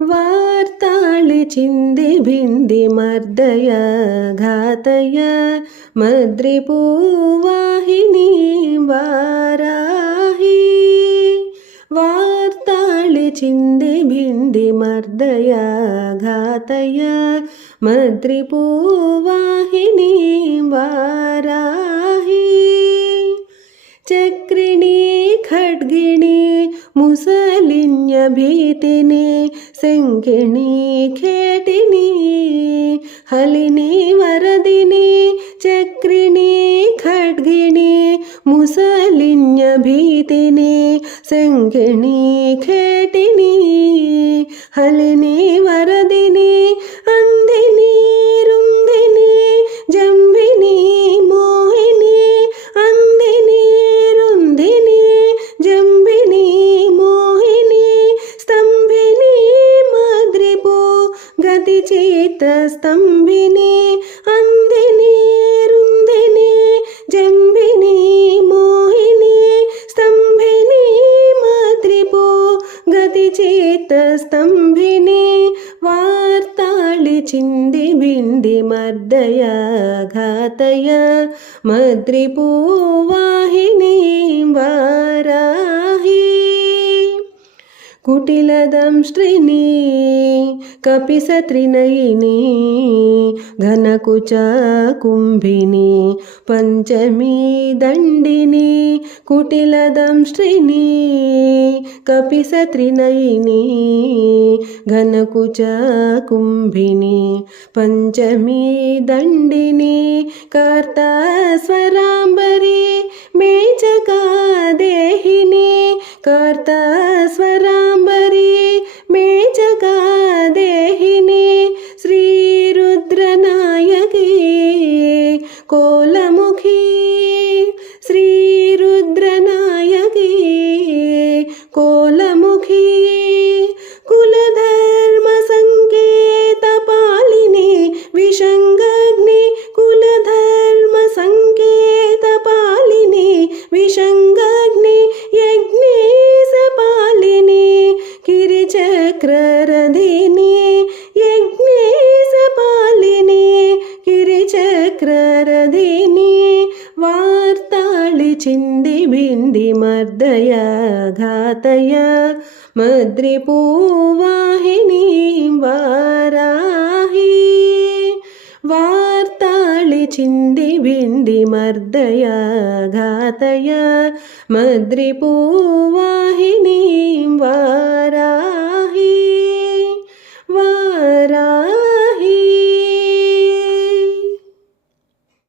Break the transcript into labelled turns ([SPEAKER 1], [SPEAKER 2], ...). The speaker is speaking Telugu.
[SPEAKER 1] ವಾರ್ತಾಳೆ ಚಿಂದಿ ಭಿಂದಿ ಮರ್ದಯ ಘಾತಯ ಮದ್ರಿಪೂವಾಹಿನಿ ವಾರಾಹಿ ವಾರ್ತಾಳೆ ಚಿಂದಿ ಭಿಂದಿ ಮರ್ದಯ ಘಾತಯ ಮದ್ರಿಪೂವಾಹಿನಿ ವಾರಾಹಿ ಚಕ್ರಿಣಿ ಖಡ್ಗಿಣಿ ముసలిన్య భీతిని శంకిణి ఖేటిని హలిని వరదిని చక్రిణి ఖడ్గిణి ముసలిన్య భీతిని శంకిణి ఖేటిని హలిని వర చేత స్తంభిని అందిని రుందిని జంబిని మోహిని స్తంభిని మాద్రిపో గతి చేత స్తంభిని వార్తాళి చింది బింది మర్దయ ఘాతయ మద్రిపో వాహిని వారాహి. కుటిలదంశ్రిణీ पञ्चमी दण्डिनी कुटिलदंष्ट्रिणी कपिसत्रिनयिनी घनकुचा कुम्भिनी पञ्चमी दण्डिनी कर्तास्वराम्बरी मेचका देहिनी कर्तास्वराम्बरी कोलमुखी श्रीरुद्रनायकी कोलमुखी कुलधर्मसङ्केतपालिनी विषङ्गग्नि कुलधर्मसङ्केतपालिनी विषङ्गग्नि यज्ञेशपालिनी गिरिचक्ररधिनी ಧರಣಿ ವಾರ್ತಾಳಿ ಚಿಂದಿ ಬಿಂದಿ ಮರ್ದಯ ಘಾತಯ ಮದ್ರಿಪೂವಾಹಿನಿ ವಾರಾಹಿ ವಾರ್ತಾಳಿ ಚಿಂದಿ ಬಿಂದಿ ಮರ್ದಯ ಘಾತಯ ಮದ್ರಿಪೂವಾಹಿನಿ ವಾರಾಹಿ